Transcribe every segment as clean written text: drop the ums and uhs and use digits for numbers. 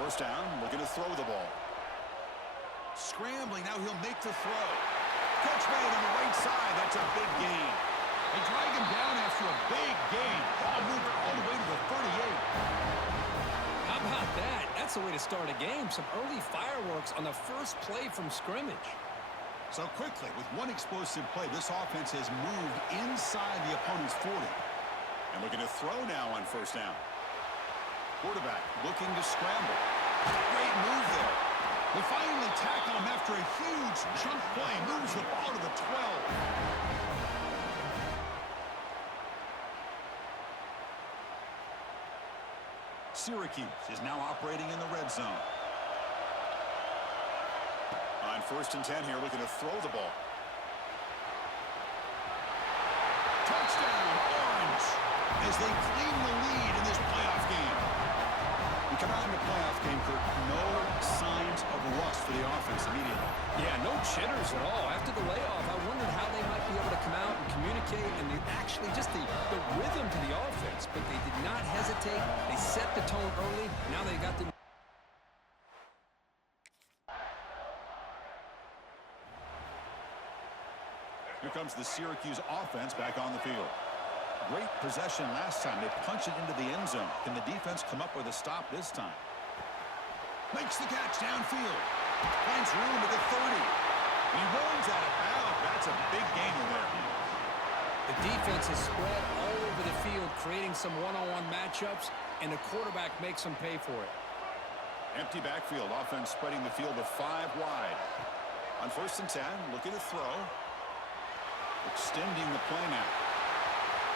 First down, looking to throw the ball. Scrambling, now he'll make the throw. Catch made on the right side, that's a big gain. They drag him down after a big gain. Ball moved all the way to the 38. How about that? That's the way to start a game. Some early fireworks on the first play from scrimmage. So quickly, with one explosive play, this offense has moved inside the opponent's 40. And looking to throw now on first down. Quarterback looking to scramble. Great move there. They finally tackle him after a huge chunk play. Moves the ball to the 12. Syracuse is now operating in the red zone. On first and 10 here, looking to throw the ball. Touchdown, Orange, as they claim the lead in this playoff game. We come out in the playoff game, Kurt, no signs of rust for the offense immediately. Yeah, no jitters at all. After the layoff, I wondered how they might be able to come out and communicate and actually just the rhythm to the offense. But they did not hesitate. They set the tone early. Now they got the... Here comes the Syracuse offense back on the field. Great possession last time. They punched it into the end zone. Can the defense come up with a stop this time? Makes the catch downfield. Finds room at the 30. He runs out of bounds. That's a big gainer there. The defense is spread all over the field, creating some one-on-one matchups, and the quarterback makes them pay for it. Empty backfield. Offense spreading the field to 5 wide. On first and 10, looking to throw. Extending the play now.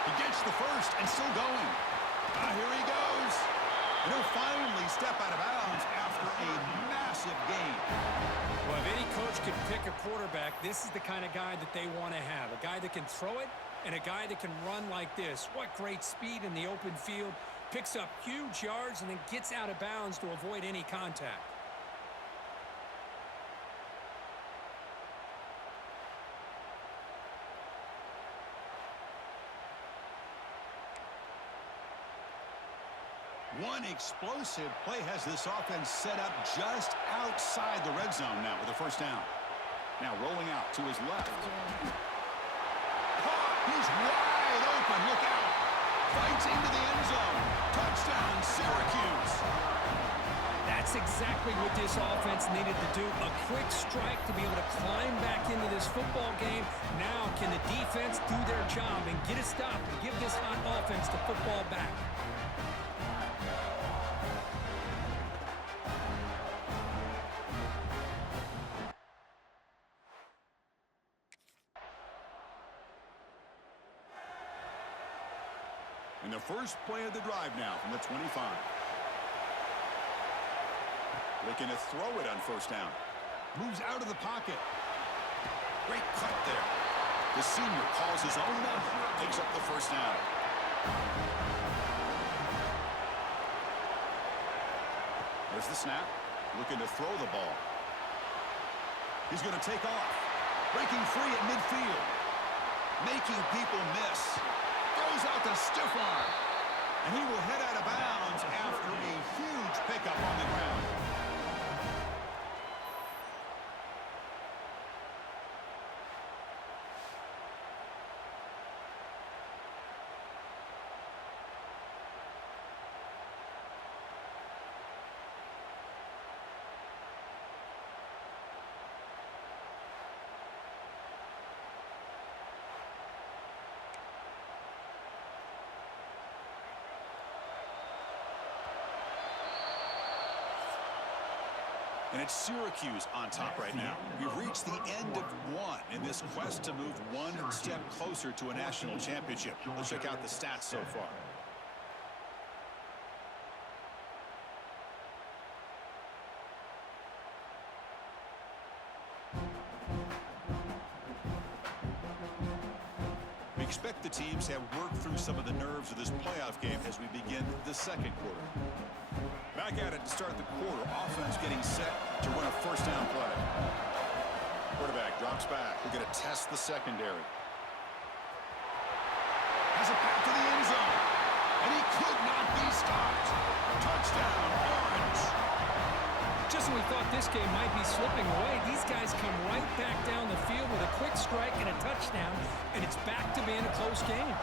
He gets the first and still going. Here he goes. And he'll finally step out of bounds after a massive gain. Well, if any coach could pick a quarterback, this is the kind of guy that they want to have. A guy that can throw it and a guy that can run like this. What great speed in the open field. Picks up huge yards and then gets out of bounds to avoid any contact. One explosive play has this offense set up just outside the red zone now with a first down. Now rolling out to his left. He's wide open. Look out. Fights into the end zone. Touchdown, Syracuse. That's exactly what this offense needed to do. A quick strike to be able to climb back into this football game. Now can the defense do their job and get a stop and give this hot offense the football back? And the first play of the drive now from the 25. Looking to throw it on first down. Moves out of the pocket. Great cut there. The senior calls his own number. Takes up the first down. There's the snap. Looking to throw the ball. He's going to take off. Breaking free at midfield. Making people miss. Throws out the stiff arm. And he will head out of bounds after a huge pickup on the ground. And it's Syracuse on top right now. We've reached the end of one in this quest to move one step closer to a national championship. Let's check out the stats so far. We expect the teams to have worked through some of the nerves of this playoff game as we begin the second quarter. Back at it to start the quarter. Offense getting set to run a first down play. Quarterback drops back. We're going to test the secondary. Has it back to the end zone. And he could not be stopped. Touchdown, Orange. we thought this game might be slipping away, these guys come right back down the field with a quick strike and a touchdown, and it's back to being a close game.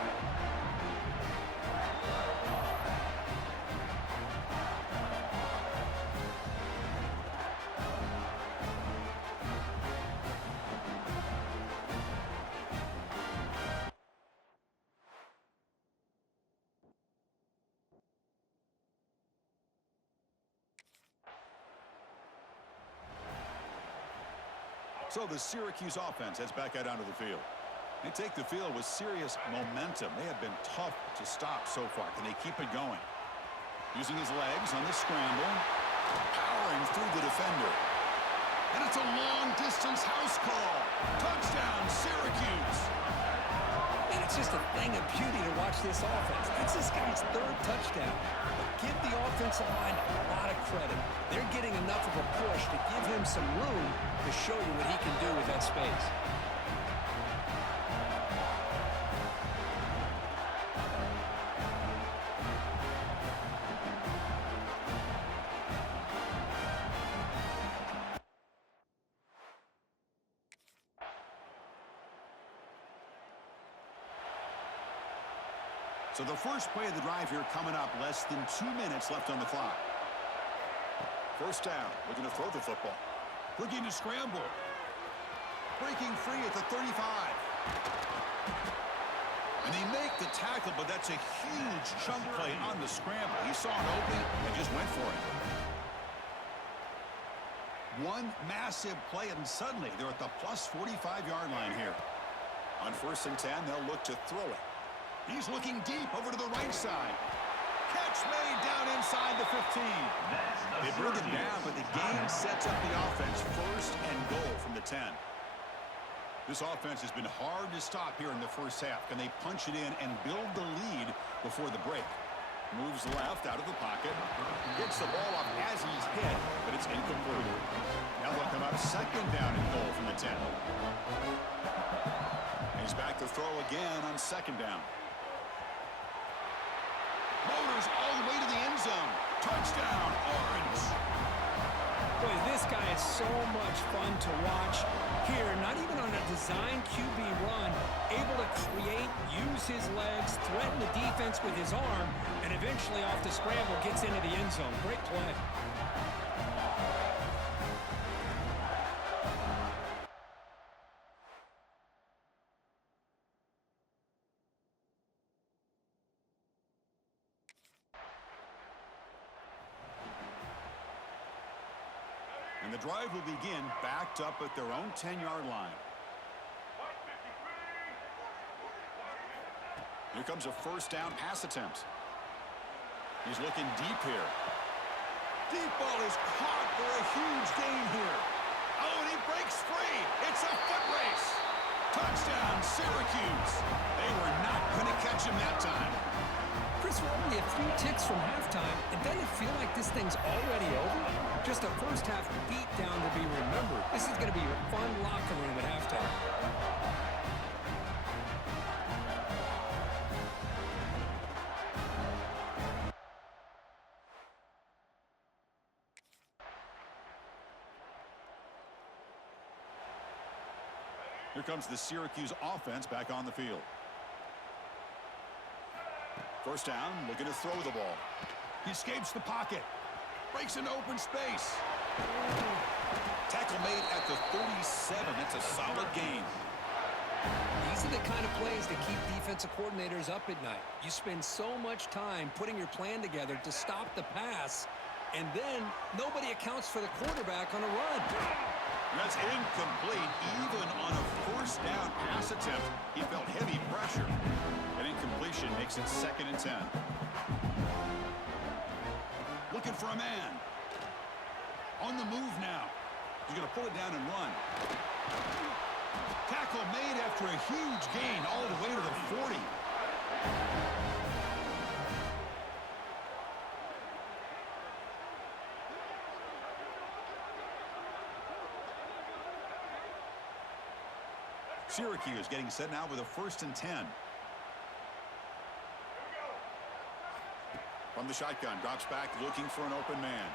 So the Syracuse offense heads back out onto the field. They take the field with serious momentum. They have been tough to stop so far. Can they keep it going? Using his legs on the scramble. Powering through the defender. And it's a long-distance house call. Touchdown, Syracuse. And it's just a thing of beauty to watch this offense. That's this guy's third touchdown. But give the offensive line a lot of credit. They're getting enough of a push to give him some room to show you what he can do with that space. So the first play of the drive here coming up, less than 2 minutes left on the clock. First down, looking to throw the football. Looking to scramble. Breaking free at the 35. And they make the tackle, but that's a huge chunk play on the scramble. He saw an opening and just went for it. One massive play, and suddenly they're at the plus 45-yard line here. On 1st and 10, they'll look to throw it. He's looking deep over to the right side. Catch made down inside the 15. They bring it down, but the game sets up the offense 1st and goal from the 10. This offense has been hard to stop here in the first half. Can they punch it in and build the lead before the break? Moves left out of the pocket. Gets the ball up as he's hit, but it's incomplete. Now they'll come up 2nd down and goal from the 10. He's back to throw again on 2nd down. Motors all the way to the end zone. Touchdown, Orange. Boy, this guy is so much fun to watch. Here, not even on a design QB run, able to create, use his legs, threaten the defense with his arm, and eventually off the scramble gets into the end zone. Great play. And the drive will begin backed up at their own 10-yard line. Here comes a 1st down pass attempt. He's looking deep here. Deep ball is caught for a huge gain here. Oh, and he breaks free. It's a foot race. Touchdown, Syracuse. They were not going to catch him that time. Chris, we're only a few ticks from halftime, and doesn't it feel like this thing's already over? Just a first half beatdown to be remembered. This is going to be a fun locker room at halftime. Here comes the Syracuse offense back on the field. 1st down, looking to throw the ball. He escapes the pocket. Breaks into open space. Tackle made at the 37. That's a solid gain. These are the kind of plays that keep defensive coordinators up at night. You spend so much time putting your plan together to stop the pass, and then nobody accounts for the quarterback on a run. That's incomplete. Even on a 1st down pass attempt, he felt heavy pressure. An incompletion makes it 2nd and 10. Looking for a man. On the move now. He's going to pull it down and run. Tackle made after a huge gain all the way to the 40. Syracuse getting set now with a 1st and 10. From the shotgun, drops back looking for an open man.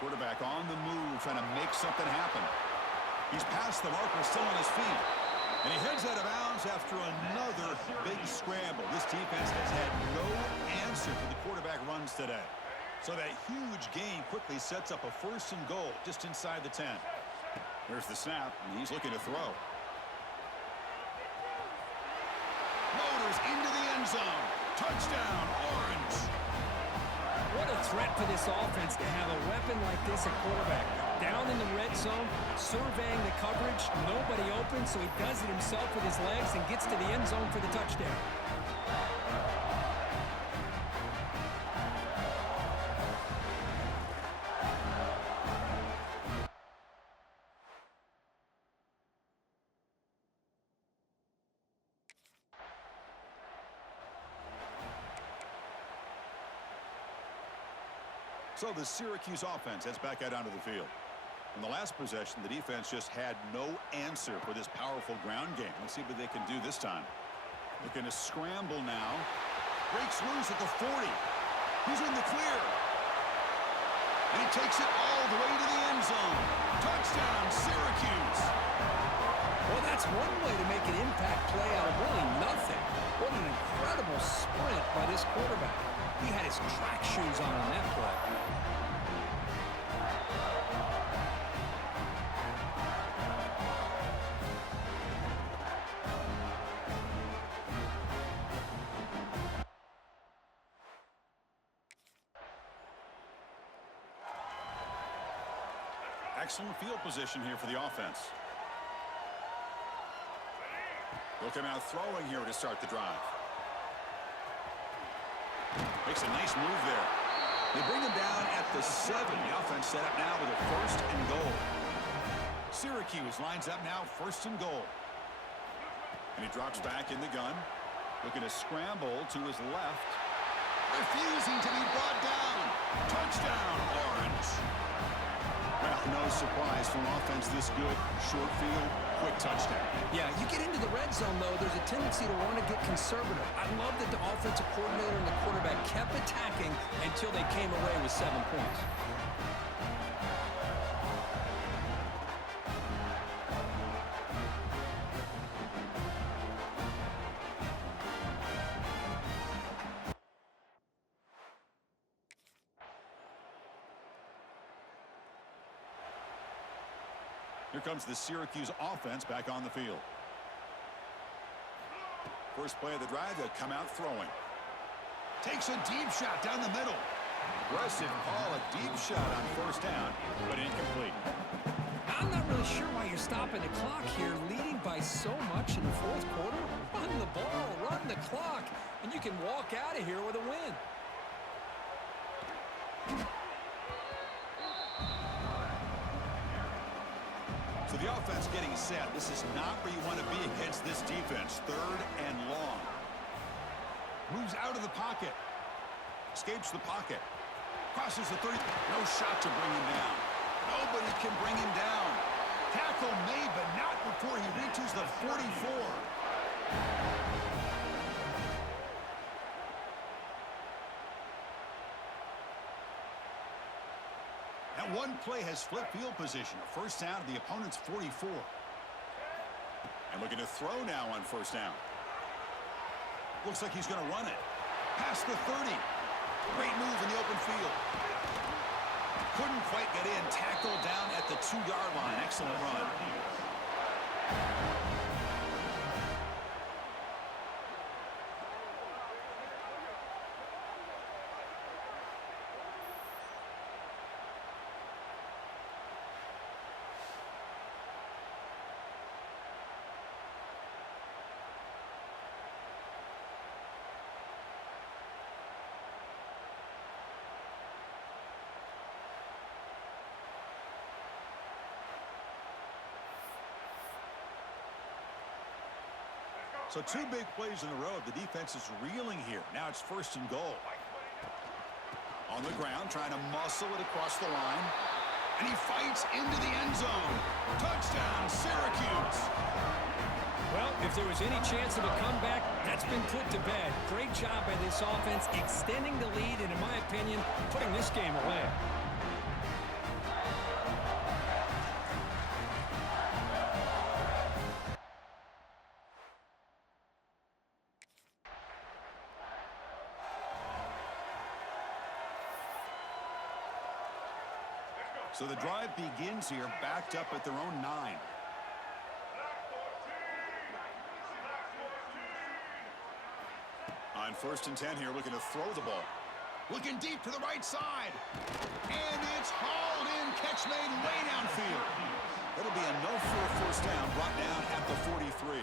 Quarterback on the move, trying to make something happen. He's past the marker, still on his feet. And he heads out of bounds after another big scramble. This defense has had no answer for the quarterback runs today. So that huge gain quickly sets up a 1st and goal just inside the 10. There's the snap, and he's looking to throw. Motors into the end zone. Touchdown, Orange. What a threat for this offense to have a weapon like this at quarterback. Down in the red zone, surveying the coverage, nobody open, so he does it himself with his legs and gets to the end zone for the touchdown. So the Syracuse offense heads back out onto the field. In the last possession, the defense just had no answer for this powerful ground game. Let's see what they can do this time. Looking to scramble now. Breaks loose at the 40. He's in the clear. And he takes it all the way to the end zone. Touchdown, Syracuse. Well, that's one way to make an impact play out of really nothing. What an incredible sprint by this quarterback. He had his track shoes on that play. Excellent field position here for the offense. They'll come out throwing here to start the drive. Makes a nice move there. They bring him down at the 7. The offense set up now with a 1st and goal. Syracuse lines up now 1st and goal. And he drops back in the gun. Looking to scramble to his left. Refusing to be brought down. Touchdown, Orange. Well, no surprise from offense this good. Short field, quick touchdown. Yeah, you get into the red zone, though, there's a tendency to want to get conservative. I love that the offensive coordinator and the quarterback kept attacking until they came away with 7 points. Here comes the Syracuse offense back on the field. First play of the drive, they'll come out throwing. Takes a deep shot down the middle. Aggressive call, a deep shot on 1st down, but incomplete. I'm not really sure why you're stopping the clock here, leading by so much in the 4th quarter. Run the ball, run the clock, and you can walk out of here with a win. So the offense getting set. This is not where you want to be against this defense. 3rd and long. Moves out of the pocket. Escapes the pocket. Crosses the 30. No shot to bring him down. Nobody can bring him down. Tackle made, but not before he reaches the 44. That one play has flipped field position. A 1st down to the opponent's 44. And looking to throw now on 1st down. Looks like he's going to run it. Past the 30. Great move in the open field. Couldn't quite get in. Tackled down at the 2-yard line. Excellent run. So 2 big plays in a row. The defense is reeling here. Now it's 1st and goal. On the ground, trying to muscle it across the line. And he fights into the end zone. Touchdown, Syracuse. Well, if there was any chance of a comeback, that's been put to bed. Great job by this offense, extending the lead, and in my opinion, putting this game away. So the drive begins here, backed up at their own 9. On 1st and 10 here, looking to throw the ball. Looking deep to the right side. And it's hauled in. Catch made way downfield. That'll be a no for a first down, brought down at the 43.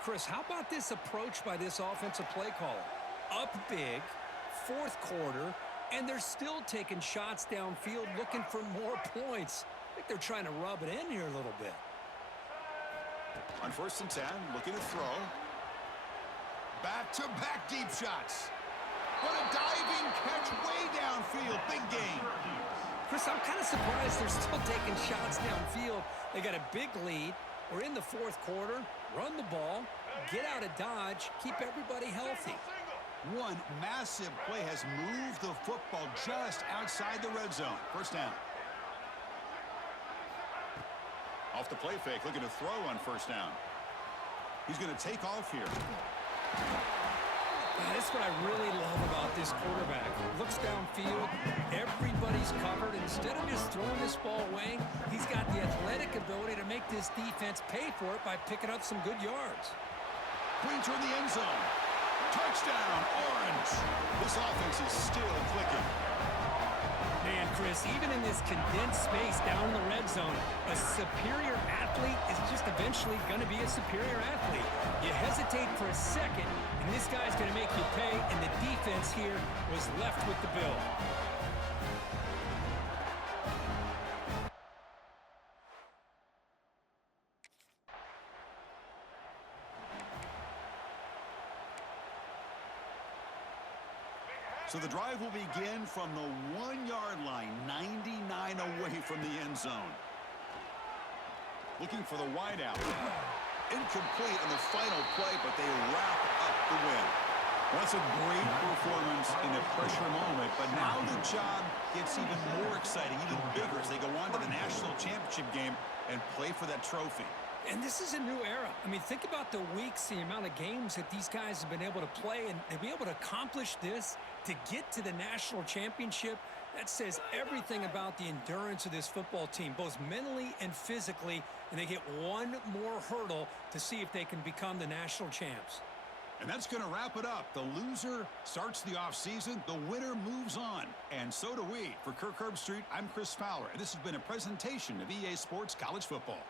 Chris, how about this approach by this offensive play caller? Up big, 4th quarter, and they're still taking shots downfield looking for more points. I think they're trying to rub it in here a little bit. On 1st and 10, looking to throw. Back-to-back deep shots. What a diving catch way downfield. Big game. Chris, I'm kind of surprised they're still taking shots downfield. They got a big lead. We're in the 4th quarter. Run the ball. Get out of Dodge. Keep everybody healthy. One massive play has moved the football just outside the red zone. First down. Off the play fake, looking to throw on 1st down. He's going to take off here. That's what I really love about this quarterback. Looks downfield, everybody's covered. Instead of just throwing this ball away, he's got the athletic ability to make this defense pay for it by picking up some good yards. Pointer in the end zone. Touchdown, Orange. This offense is still clicking. Man, Chris, even in this condensed space down in the red zone, a superior athlete is just eventually going to be a superior athlete. You hesitate for a second, and this guy's going to make you pay, and the defense here was left with the bill. So the drive will begin from the 1-yard line, 99 away from the end zone. Looking for the wideout. Incomplete on the final play, but they wrap up the win. Well, that's a great performance in a pressure moment, but now the job gets even more exciting, even bigger as they go on to the national championship game and play for that trophy. And this is a new era. I mean, think about the weeks, the amount of games that these guys have been able to play, and to be able to accomplish this, to get to the national championship, that says everything about the endurance of this football team, both mentally and physically, and they get one more hurdle to see if they can become the national champs. And that's going to wrap it up. The loser starts the offseason. The winner moves on. And so do we. For Kirk Herbstreit, I'm Chris Fowler, and this has been a presentation of EA Sports College Football.